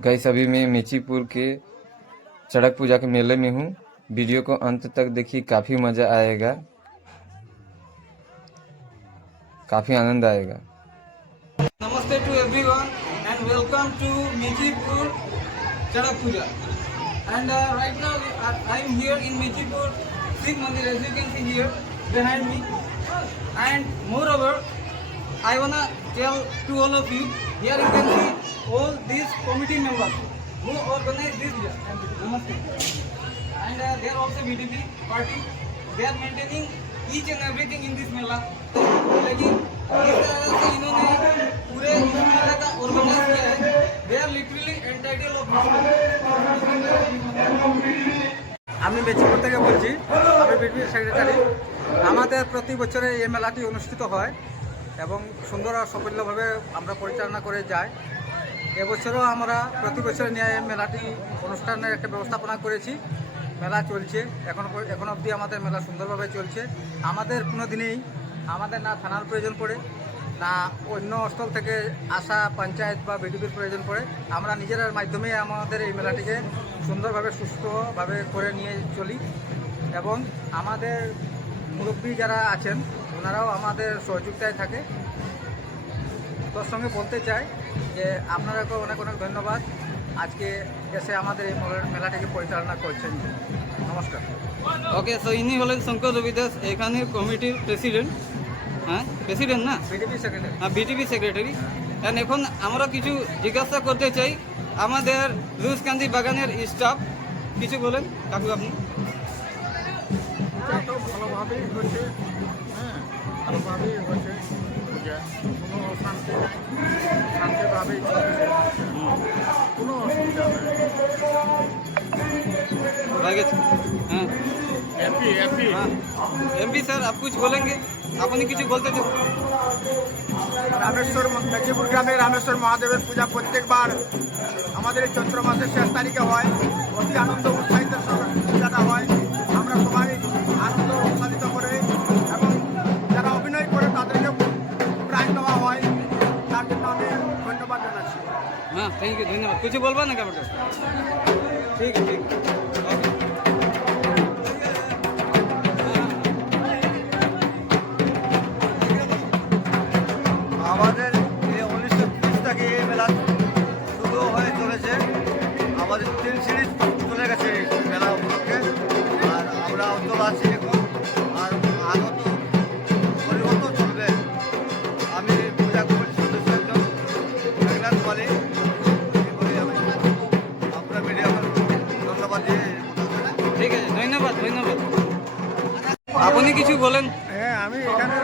Guys अभी मैं मेचीपुर के सड़क पूजा के मेले में हूँ। वीडियो को अंत तक देखिए, काफ़ी मज़ा आएगा, काफ़ी आनंद आएगा। Namaste to everyone and welcome to Mechipur Charak Puja. And right now I am here in Mechipur Sikh Mandir, as you can see here behind me. And moreover, I wanna tell to all of you, here you can see all these committee members who organize this year. Namaste. And they are also BDP party. They are maintaining each and everything in this mela. लेकिन इस तरह से इन्होंने पूरे इस मेले का organise किया है। They are literally entitled of আমি মেচিপুর থেকে বলছি, আমি বিডিপি সেক্রেটারি। আমাদের প্রতি বছরে এই মেলাটি অনুষ্ঠিত হয় এবং সুন্দর আর সাফল্যভাবে আমরা পরিচালনা করে যাই। এবছরও আমরা প্রতি বছর নিয়ে এই মেলাটি অনুষ্ঠানের একটা ব্যবস্থাপনা করেছি। মেলা চলছে, এখন অবধি আমাদের মেলা সুন্দরভাবে চলছে। আমাদের কোনো দিনেই আমাদের না থানার প্রয়োজন পড়ে, না অন্য স্থল থেকে আসা পঞ্চায়েত বা বিডিপির প্রয়োজন পড়ে। আমরা নিজেদের মাধ্যমে আমাদের এই মেলাটিকে সুন্দরভাবে সুস্থভাবে করে নিয়ে চলি এবং আমাদের মুরব্বী যারা আছেন ওনারাও আমাদের সহযোগিতায় থাকে। তোর সঙ্গে বলতে চাই যে আপনারাকে অনেক অনেক ধন্যবাদ আজকে এসে আমাদের এই মেলাটিকে পরিচালনা করছেন। নমস্কার। ওকে, সো ইনি হলেন শঙ্কর রবিদাস, এখানের কমিটির প্রেসিডেন্ট। হ্যাঁ, প্রেসিডেন্ট না, বিটিপি সেক্রেটারি। হ্যাঁ, বিটিপি সেক্রেটারি। অ্যান্ড এখন আমরা কিছু জিজ্ঞাসা করতে চাই আমাদের লুজকান্দি বাগানের স্টাফ। কিছু বলেন কাকু আপনি। ভালোভাবেই হয়েছে, হ্যাঁ, ভালোভাবেই হয়েছে পূজা, কোনো শান্তিভাবেই চলছে, কোনো অসুবিধা নেই। हाँ এমপি एमपी सर, आप कुछ बोलेंगे? আপনি কিছু বলতে চান? রামেশ্বর মেচিপুর গ্রামে রামেশ্বর মহাদেবের পূজা প্রত্যেকবার আমাদের এই চৈত্র মাসের শেষ তারিখে হয়। অতি আনন্দ উৎসাহিতের সঙ্গে পূজাটা হয়। আমরা সবাই আনন্দ উৎসাহিত করে এবং যারা অভিনয় করে তাদেরকে প্রাইজ দেওয়া হয়। তার জন্য আমি ধন্যবাদ জানাচ্ছি। हाँ थैंक यू, धन्यवाद। कुछ बोलबा ना क्या बेटा? ठीक है, ठीक। আমাদের এই 1930 থেকে এই মেলা শুরু হয়ে চলেছে। আমাদের 3 সিরিজ চলে গেছে এই মেলা উপলক্ষে, আর আমরা অঞ্চল আছি এখন, আর আগত পরিবর্ত চলবে। আমি পূজা কমিটির সদস্য একজন মেঘনাথ পালি, আমি আপনার মিডিয়াকে ধন্যবাদ দিয়ে। ঠিক আছে, ধন্যবাদ ধন্যবাদ। আপনি কিছু বলেন? হ্যাঁ, আমি এখানে